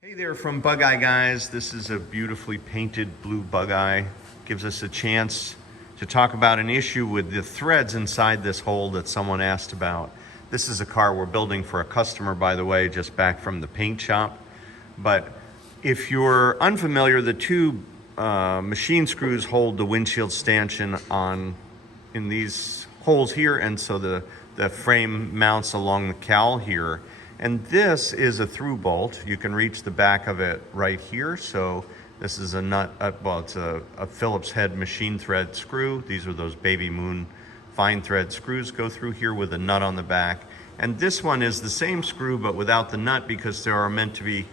Hey there from Bugeye Guys. This is a beautifully painted blue Bugeye. Gives us a chance to talk about an issue with the threads inside this hole that someone asked about. This is a car we're building for a customer, by the way, just back from the paint shop. But if you're unfamiliar, the two machine screws hold the windshield stanchion on in these holes here, and so the frame mounts along the cowl here. And this is a through bolt. You can reach the back of it right here. So this is a nut, well, it's a Phillips head machine thread screw. These are those Baby Moon fine thread screws go through here with a nut on the back. And this one is the same screw, but without the nut, because there are meant to be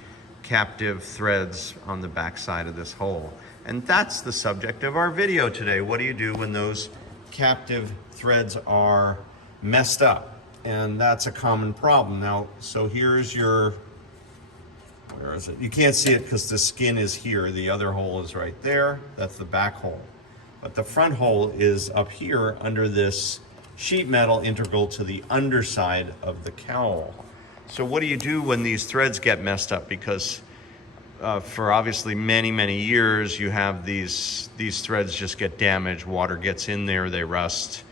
captive threads on the back side of this hole. And that's the subject of our video today. What do you do when those captive threads are messed up? And that's a common problem. Now, so here's your, where is it? You can't see it because the skin is here. The other hole is right there. That's the back hole. But the front hole is up here under this sheet metal integral to the underside of the cowl. So what do you do when these threads get messed up? Because for obviously many years, you have these threads just get damaged. Water gets in there, they rust.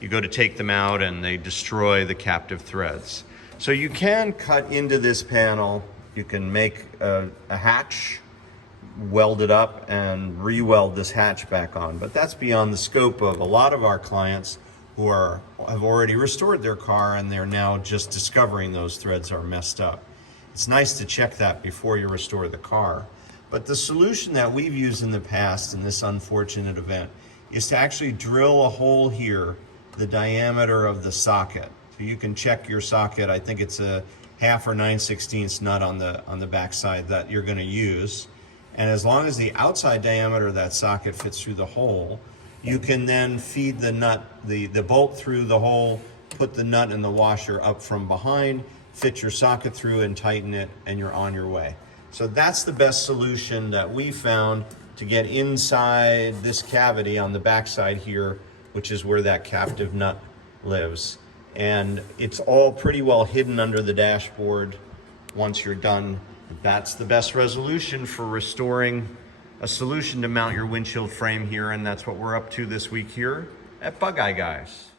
You go to take them out and they destroy the captive threads. So you can cut into this panel. You can make a hatch, weld it up and re-weld this hatch back on. But that's beyond the scope of a lot of our clients who have already restored their car, and they're now just discovering those threads are messed up. It's nice to check that before you restore the car. But the solution that we've used in the past in this unfortunate event is to actually drill a hole here the diameter of the socket. So you can check your socket. I think it's a 1/2 or 9/16 nut on the back side that you're going to use. And as long as the outside diameter of that socket fits through the hole, you can then feed the nut, the bolt through the hole, put the nut and the washer up from behind, fit your socket through and tighten it, and you're on your way. So that's the best solution that we found to get inside this cavity on the back side here, which is where that captive nut lives. And it's all pretty well hidden under the dashboard once you're done. That's the best resolution for restoring a solution to mount your windshield frame here, and that's what we're up to this week here at Bugeye Guys.